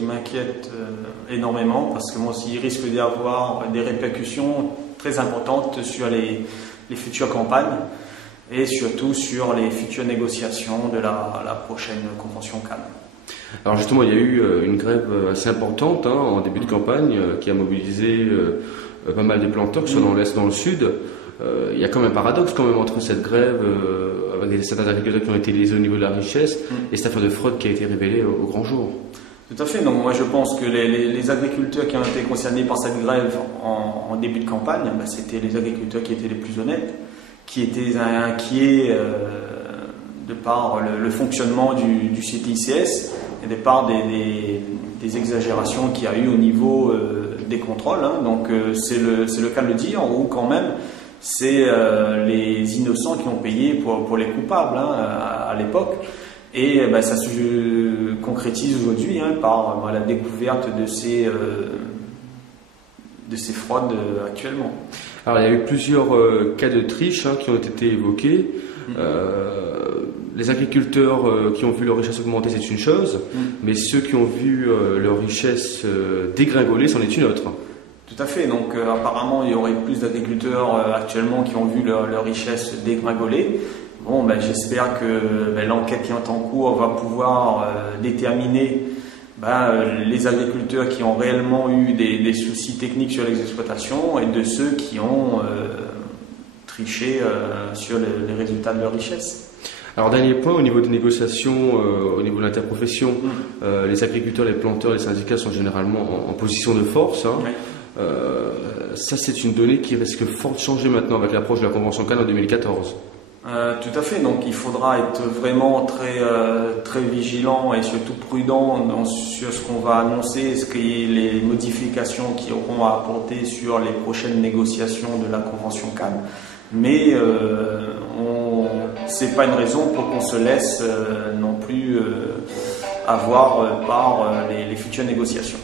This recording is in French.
qui m'inquiète énormément parce que moi aussi, il risque d'y avoir des répercussions très importantes sur les futures campagnes et surtout sur les futures négociations de la prochaine convention Cannes. Alors justement, il y a eu une grève assez importante en début de campagne qui a mobilisé pas mal de planteurs, que ce soit dans l'Est, dans le Sud. Il y a quand même un paradoxe quand même entre cette grève avec certains agriculteurs qui ont été lésés au niveau de la richesse et cette affaire de fraude qui a été révélée au grand jour. Tout à fait. Donc moi je pense que les agriculteurs qui ont été concernés par cette grève en début de campagne, c'était les agriculteurs qui étaient les plus honnêtes, qui étaient inquiets de par le fonctionnement du CTICS et de par des exagérations qu'il y a eu au niveau des contrôles. Donc c'est le cas de le dire, où quand même c'est les innocents qui ont payé pour les coupables à l'époque. Et ça se concrétise aujourd'hui par la découverte de ces fraudes actuellement. Alors il y a eu plusieurs cas de triche qui ont été évoqués. Les agriculteurs qui ont vu leur richesse augmenter, c'est une chose, mais ceux qui ont vu leur richesse dégringoler, c'en est une autre. Tout à fait. Donc apparemment, il y aurait plus d'agriculteurs actuellement qui ont vu leur richesse dégringoler. Bon, j'espère que l'enquête qui est en cours va pouvoir déterminer les agriculteurs qui ont réellement eu des soucis techniques sur les exploitations et de ceux qui ont triché sur les résultats de leur richesse. Alors dernier point, au niveau des négociations, au niveau de l'interprofession, les agriculteurs, les planteurs, les syndicats sont généralement en position de force. Ça, c'est une donnée qui risque fort de changer maintenant avec l'approche de la Convention Cannes en 2014. Tout à fait. Donc il faudra être vraiment très vigilant et surtout prudent sur ce qu'on va annoncer, les modifications qui auront à apporter sur les prochaines négociations de la Convention Cannes. Mais c'est pas une raison pour qu'on se laisse non plus avoir par les futures négociations.